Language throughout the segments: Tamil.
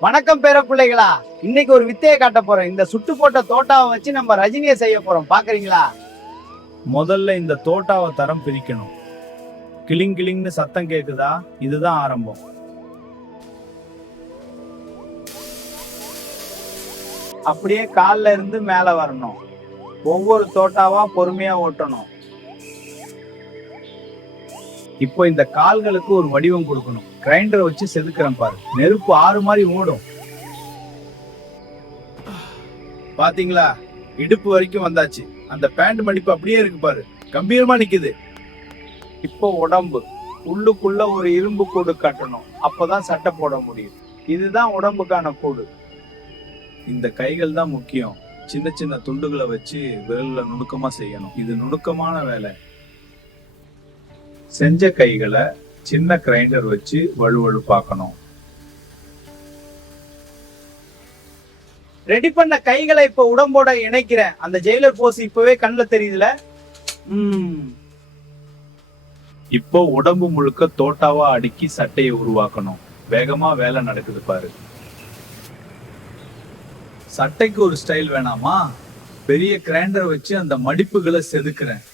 வணக்கம் பேர பிள்ளைகளா. இன்னைக்கு ஒரு வித்தையை காட்ட போறோம் இந்த சுட்டு போட்ட தோட்டாவை வச்சு நம்ம ரஜினியை செய்ய போறோம். பாக்குறீங்களா? முதல்ல இந்த தோட்டாவை தரம் பிரிக்கணும். கிளிங் கிளிங்னு சத்தம் கேக்குதா? இதுதான் ஆரம்பம். அப்படியே கால்ல இருந்து மேல வரணும். ஒவ்வொரு தோட்டாவா பொறுமையா ஓட்டணும். இப்போ இந்த கால்களுக்கு ஒரு வடிவம் கொடுக்கணும். கிரைண்டரை வச்சு செதுக்கிறேன் பாரு. நெருப்பு ஆறு மாதிரி ஓடும். பாத்தீங்களா? இடுப்பு வரைக்கும் வந்தாச்சு. அந்த பேண்ட் மடிப்பு அப்படியே இருக்கு பாரு. கம்பீரமா நிக்குது. இப்போ உடம்பு. உள்ளுக்குள்ள ஒரு இரும்பு கூடு கட்டணும். அப்பதான் சட்டை போட முடியும். இதுதான் உடம்புக்கான கூடு. இந்த கைகள் தான் முக்கியம். சின்ன சின்ன துண்டுகளை வச்சு விரல்ல நுணுக்கமா செய்யணும். இது நுணுக்கமான வேலை. செஞ்ச கைகளை சின்ன கிரைண்டர் வச்சு வழுவழுப்பாக்கணும் ரெடி பண்ண கைகளை இப்ப உடம்போட இணைக்கிறேன். அந்த ஜெயிலர் போஸ் இப்பவே கண்ணுல தெரியுதுல? இப்போ உடம்பு முழுக்க தோட்டாவா அடுக்கி சட்டையை உருவாக்கணும். வேகமா வேலை நடக்குது பாரு. சட்டைக்கு ஒரு ஸ்டைல் வேணாமா? பெரிய கிரைண்டர் வச்சு அந்த மடிப்புகளை செதுக்குறேன்.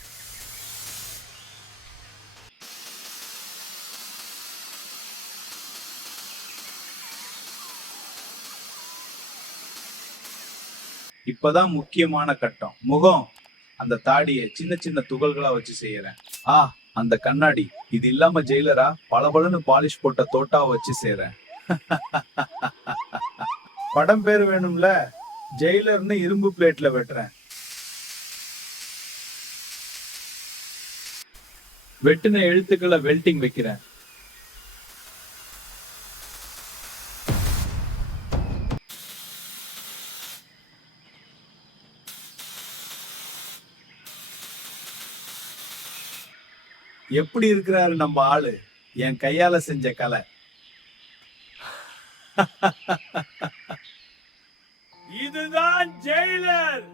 இப்பதான் முக்கியமான கட்டம். முகம் அந்த தாடியை சின்ன சின்ன துகள்களா வச்சு செய்யறேன். ஆ அந்த கண்ணாடி. இது இல்லாம ஜெயிலரா? பளபளன்னு பாலிஷ் போட்ட தோட்டாவை வச்சு செய்யறேன். படம் பேர் வேணும்ல? ஜெயிலர்னு இரும்பு பிளேட்ல வெட்டுறேன். வெட்டின எழுத்துக்களை வெல்டிங் வைக்கிறேன். எப்படி இருக்கிறாரு நம்ம ஆளு? என் கையால செஞ்ச கலை. இதுதான் ஜெயிலர்!